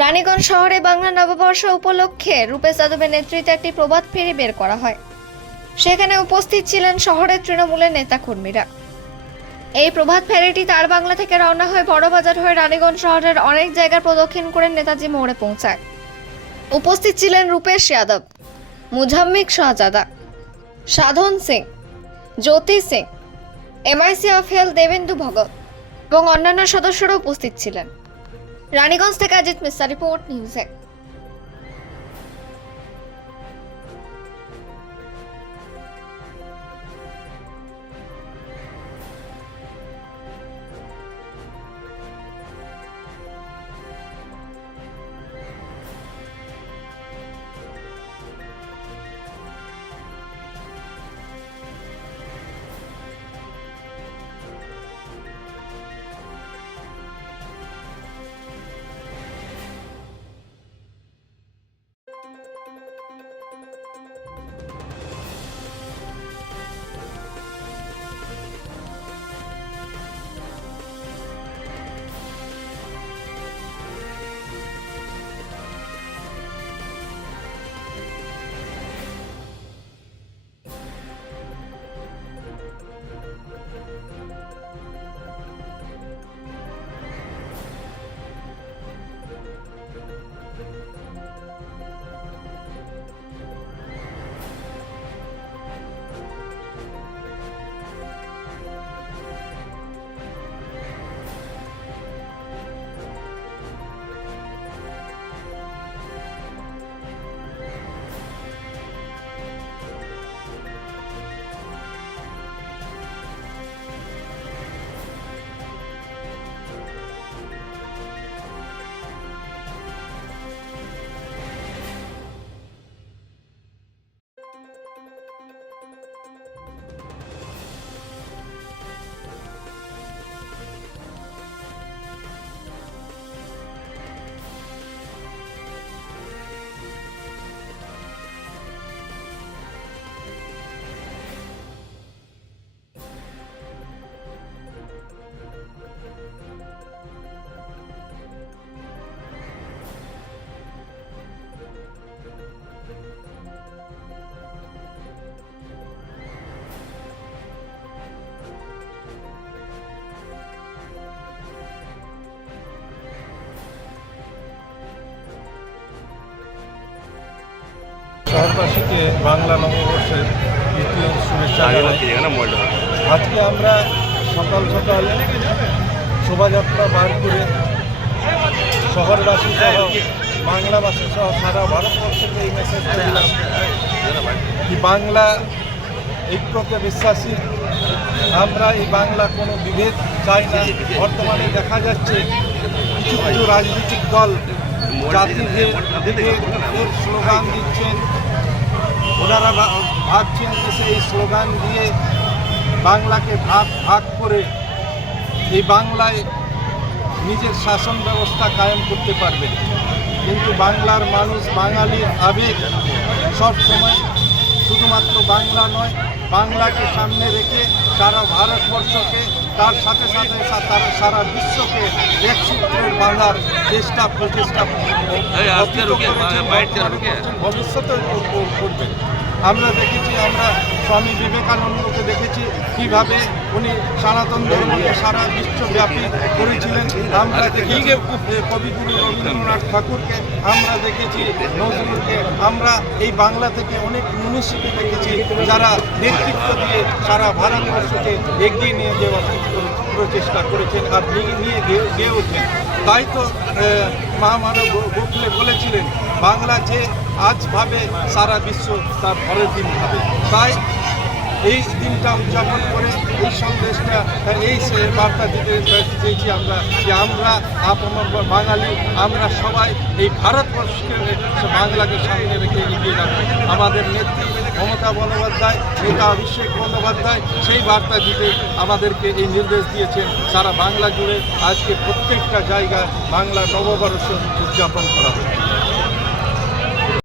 রানীগঞ্জ শহরে বাংলা নববর্ষ উপলক্ষে রূপেশ যাদবের নেতৃত্বে একটি প্রভাত ফেরি বের করা হয়। সেখানে উপস্থিত ছিলেন শহরের তৃণমূলের নেতাকর্মীরা। এই প্রভাত ফেরিটি তার বাংলা থেকে রওনা হয়ে বড়বাজার হয়ে রানীগঞ্জ শহরের অনেক জায়গা প্রদক্ষিণ করে নেতাজি মোড়ে পৌঁছায়। উপস্থিত ছিলেন রূপেশ যাদব, মুজাম্মিক শাহজাদা, সাধন সিং, জ্যোতি সিং, এমআইসি আফিয়াল দেবেন্দু ভগত এবং অন্যান্য সদস্যরা উপস্থিত ছিলেন। রানীগঞ্জ থেকে অজিত মিশ্রা রিপোর্ট নিউজ এক। শহরবাসীকে বাংলা নববর্ষের দ্বিতীয় শুভেচ্ছা আজকে আমরা সকাল সকাল শোভাযাত্রা বার করে শহরবাসী সহ বাংলাবাসী সহ সারা ভারতবর্ষকে এই মেসেজটা দিলাম কি বাংলা ঐক্যকে বিশ্বাসী। আমরা এই বাংলা কোনো বিভেদ চাই না। বর্তমানে দেখা যাচ্ছে কিছু কিছু রাজনৈতিক দল জাতিভেদ স্লোগান দিচ্ছেন। ওনারা ভাবছেন যে সেই স্লোগান দিয়ে বাংলাকে ভাগ ভাগ করে এই বাংলায় নিজের শাসন ব্যবস্থা কায়েম করতে পারবে। কিন্তু বাংলার মানুষ, বাঙালির আবেগ সবসময় শুধুমাত্র বাংলা নয়, বাংলাকে সামনে রেখে সারা ভারতবর্ষকে তার সাথে সাথে তারা সারা বিশ্বকে এক সূত্রের বাঁধার চেষ্টা প্রচেষ্টা ভবিষ্যতে আজকে অতীত রুকে, করেছেন, বাইরে বর্তমানে রুকে। করছেন, ভবিষ্যতেও কর- কর- করবেন আমরা দেখেছি আমরা স্বামী বিবেকানন্দকে দেখেছি কীভাবে উনি সনাতন ধর্মকে সারা বিশ্বব্যাপী করেছিলেন। আমরা দেখেছি কবিগুরু রবীন্দ্রনাথ ঠাকুরকে, আমরা দেখেছি নজরুলকে, আমরা এই বাংলা থেকে অনেক মনীষীকে দেখেছি যারা নেতৃত্ব দিয়ে সারা ভারতবর্ষকে এগিয়ে নিয়ে যাওয়ার প্রচেষ্টা করেছেন আর নিয়ে নিয়ে গিয়ে- গিয়েওছেন তাই তো মহামানব গোখলে বলেছিলেন, বাংলা যে আজ ভাবে সারা বিশ্ব তার পরের দিন ভাবে তাই এই দিনটা উদযাপন করে, এই সন্দেশটা, এই বার্তা দিতে চেয়েছি আমরা যে আমরা আপনার বাঙালি, আমরা সবাই এই ভারতবর্ষকে বাংলাকে সামনে রেখে এগিয়ে যাব। আমাদের নেত্রী মমতা বন্দ্যোপাধ্যায়, নেতা অভিষেক বন্দ্যোপাধ্যায়, সেই বার্তা দিতে আমাদেরকে এই নির্দেশ দিয়েছেন। সারা বাংলা জুড়ে আজকে প্রত্যেকটা জায়গায় বাংলা নববর্ষ উদযাপন করা হচ্ছে।